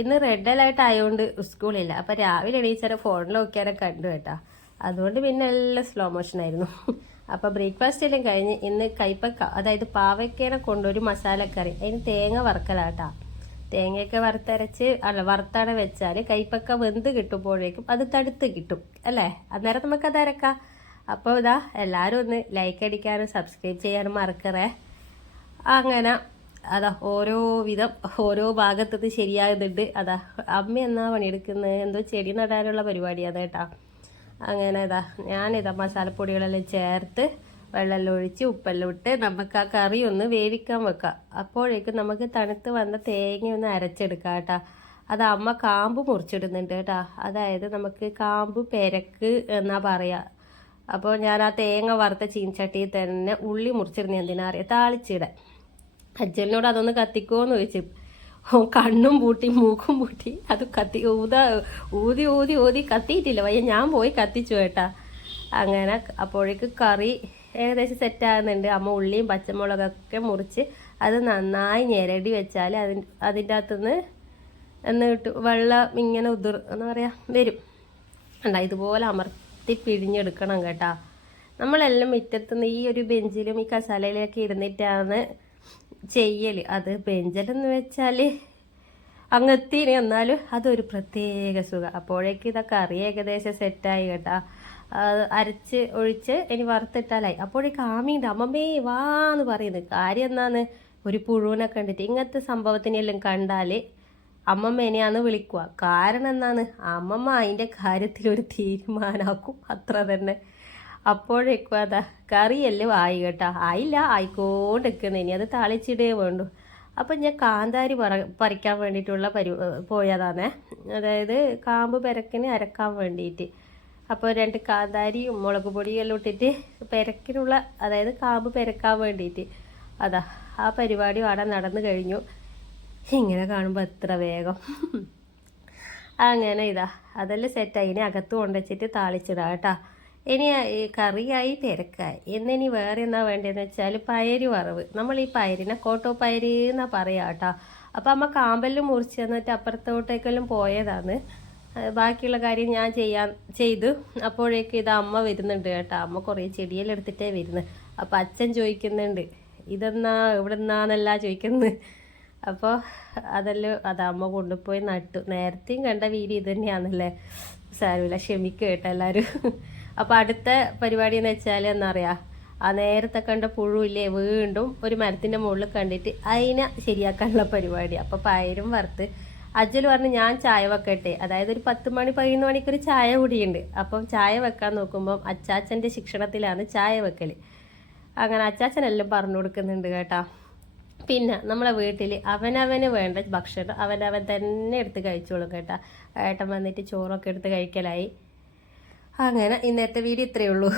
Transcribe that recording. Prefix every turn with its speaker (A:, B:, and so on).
A: ഇന്ന് red alert ആയതുകൊണ്ട് സ്കൂളില്ല. അപ്പം രാവിലെ എണീച്ചാൽ ഫോണിൽ നോക്കിയാലും കണ്ടു കേട്ടാ. അതുകൊണ്ട് പിന്നെ എല്ലാം സ്ലോ മോഷൻ ആയിരുന്നു. അപ്പൊ ബ്രേക്ക്ഫാസ്റ്റ് എല്ലാം കഴിഞ്ഞ് ഇന്ന് കൈപ്പക്ക അതായത് പാവയ്ക്കേനെ കൊണ്ടൊരു മസാലക്കറി അതിന് തേങ്ങ വറുക്കലാട്ടാ. തേങ്ങയൊക്കെ വറുത്തരച്ച് അല്ല വറുത്താണ് വെച്ചാൽ കൈപ്പക്ക വെന്ത് കിട്ടുമ്പോഴേക്കും അത് തടുത്ത് കിട്ടും അല്ലേ? അന്നേരം നമുക്ക് അത് അരക്കാം. അപ്പോൾ ഇതാ എല്ലാവരും ഒന്ന് ലൈക്ക് അടിക്കാനും സബ്സ്ക്രൈബ് ചെയ്യാനും മറക്കറേ. അങ്ങനെ അതാ ഓരോ വിധം ഓരോ ഭാഗത്തത് ശരിയാകുന്നുണ്ട്. അതാ അമ്മ എന്നാ പണിയെടുക്കുന്നത് എന്തോ ചെടി നടാനുള്ള പരിപാടിയാണ് കേട്ടാ. അങ്ങനെ ഇതാ ഞാനിതാ മസാലപ്പൊടികളെല്ലാം ചേർത്ത് വെള്ളമെല്ലാം ഒഴിച്ച് ഉപ്പെല്ലാം ഇട്ട് നമുക്ക് ആ കറി ഒന്ന് വേവിക്കാൻ വെക്കാം. അപ്പോഴേക്കും നമുക്ക് തണുത്ത് വന്ന തേങ്ങ ഒന്ന് അരച്ചെടുക്കാം കേട്ടാ. അത് അമ്മ കാമ്പ് മുറിച്ചിടുന്നുണ്ട് കേട്ടാ. അതായത് നമുക്ക് കാമ്പ് പെരക്ക് എന്നാ പറയാ. അപ്പോൾ ഞാൻ ആ തേങ്ങ വറുത്ത ചീൻചട്ടിയിൽ തന്നെ ഉള്ളി മുറിച്ചിടുന്ന എന്തിനാ അറിയാം? താളിച്ചിടാൻ. അജ്ജലിനോട് അതൊന്ന് കത്തിക്കോന്ന് ചോദിച്ചു. കണ്ണും പൂട്ടി മൂക്കും പൂട്ടി അത് കത്തി ഊത ഊതി ഊതി ഊതി കത്തിയിട്ടില്ല. വയ്യ ഞാൻ പോയി കത്തിച്ചു കേട്ടാ. അങ്ങനെ അപ്പോഴേക്ക് കറി ഏകദേശം സെറ്റാകുന്നുണ്ട് അമ്മ ഉള്ളിയും പച്ചമുളകൊക്കെ മുറിച്ച് അത് നന്നായി ഞെരടി വെച്ചാൽ അതിന് അതിന്റെ അകത്തുനിന്ന് എന്നിട്ട് വെള്ളം ഇങ്ങനെ ഉതിർ എന്ന് പറയുക വരും. അല്ല ഇതുപോലെ അമർത്തി പിഴിഞ്ഞെടുക്കണം കേട്ടാ. നമ്മളെല്ലാം മുറ്റത്തുനിന്ന് ഈ ഒരു ബെഞ്ചിലും ഈ കസാലയിലൊക്കെ ഇരുന്നിട്ടാണ് ചെയ്യൽ അത് ബെഞ്ചലെന്ന് വെച്ചാൽ അങ്ങെത്തിന് എന്നാലും അതൊരു പ്രത്യേക സുഖം. അപ്പോഴേക്ക് ഇതൊക്കെ കറി ഏകദേശം സെറ്റായി കേട്ടാ. അരച്ച് ഒഴിച്ച് ഇനി വറുത്തിട്ടാലായി. അപ്പോഴേക്ക് ആമീന്റെ അമ്മമേ വാ എന്ന് പറയുന്നത് കാര്യം എന്നാന്ന് ഒരു പുഴുവിനെ കണ്ടിട്ട്. ഇങ്ങനത്തെ സംഭവത്തിനെല്ലാം കണ്ടാൽ അമ്മമ്മേനെയാന്ന് വിളിക്കുക കാരണം എന്നാണ് അമ്മമ്മ അതിന്റെ കാര്യത്തിൽ ഒരു തീരുമാനമാക്കും അത്ര തന്നെ. അപ്പോഴേക്കും അതാ കറിയെല്ലാം ആയി കേട്ടോ. ആയില്ല ആയിക്കോണ്ടിരിക്കുന്നു. ഇനി അത് താളിച്ചിടേ വേണ്ടു. അപ്പം ഞാൻ കാന്താരി പറ പറിക്കാൻ വേണ്ടിയിട്ടുള്ള പരി പോയതാണേ. അതായത് കാമ്പ് പെരക്കിന് അരക്കാൻ വേണ്ടിയിട്ട് അപ്പോൾ രണ്ട് കാന്താരിയും മുളക് എല്ലാം ഇട്ടിട്ട് പെരക്കിനുള്ള അതായത് കാമ്പ് പെരക്കാൻ വേണ്ടിയിട്ട് അതാ ആ പരിപാടി അവിടെ നടന്നു കഴിഞ്ഞു. ഇങ്ങനെ കാണുമ്പോൾ എത്ര വേഗം. അങ്ങനെ ഇതാ അതെല്ലാം സെറ്റായി ഇനി അകത്ത് കൊണ്ടുവച്ചിട്ട് താളിച്ചിടാം കേട്ടാ. ഇനി കറിയായി തിരക്കായി. എന്നിനി വേറെ എന്നാ വേണ്ടതെന്ന് വെച്ചാൽ പയര് വറവ്. നമ്മൾ ഈ പയരിനെ കോട്ടോ പയര് എന്നാ പറയാം കേട്ടോ. അപ്പം അമ്മ കാമ്പൽ മുറിച്ച് തന്നിട്ട് അപ്പുറത്തോട്ടേക്കെല്ലാം പോയതാണ്. ബാക്കിയുള്ള കാര്യം ഞാൻ ചെയ്യാൻ ചെയ്തു. അപ്പോഴേക്കും ഇത് അമ്മ വരുന്നുണ്ട് കേട്ടോ. അമ്മ കുറേ ചെടിയെല്ലാം എടുത്തിട്ടേ വരുന്നത് അപ്പം അച്ഛൻ ചോദിക്കുന്നുണ്ട് ഇതെന്നാ ഇവിടെ നിന്നാന്നല്ല ചോദിക്കുന്നത് അപ്പോൾ അതെല്ലാം അത് അമ്മ കൊണ്ടുപോയി നട്ടു. നേരത്തെയും കണ്ട വീഡിയോ ഇത് തന്നെയാണല്ലേ? സാരമില്ല ക്ഷമിക്കുക കേട്ടോ എല്ലാവരും അപ്പോൾ അടുത്ത പരിപാടി എന്ന് വെച്ചാൽ എന്നറിയാം ആ നേരത്തെ കണ്ട പുഴുവില്ലേ വീണ്ടും ഒരു മരത്തിന്റെ മുകളിൽ കണ്ടിട്ട് അതിനെ ശരിയാക്കാനുള്ള പരിപാടി. അപ്പോൾ പയരും വറുത്ത് അജ്ജൽ പറഞ്ഞു ഞാൻ ചായ വെക്കട്ടെ. അതായത് ഒരു പത്ത് മണി പതിനൊന്ന് മണിക്ക് ഒരു ചായ കൂടിയുണ്ട്. അപ്പം ചായ വെക്കാൻ നോക്കുമ്പം അച്ചാച്ചന്റെ ശിക്ഷണത്തിലാണ് ചായ വെക്കൽ അങ്ങനെ അച്ചാച്ചനെല്ലാം പറഞ്ഞു കൊടുക്കുന്നുണ്ട് കേട്ടാ. പിന്നെ നമ്മളെ വീട്ടിൽ അവനവന് വേണ്ട ഭക്ഷണം അവനവൻ തന്നെ എടുത്ത് കഴിച്ചോളും കേട്ടോ. ഏട്ടൻ വന്നിട്ട് ചോറൊക്കെ എടുത്ത് കഴിക്കലായി. അങ്ങനെ ഇന്നത്തെ വീഡിയോ ഇത്രയേ ഉള്ളൂ.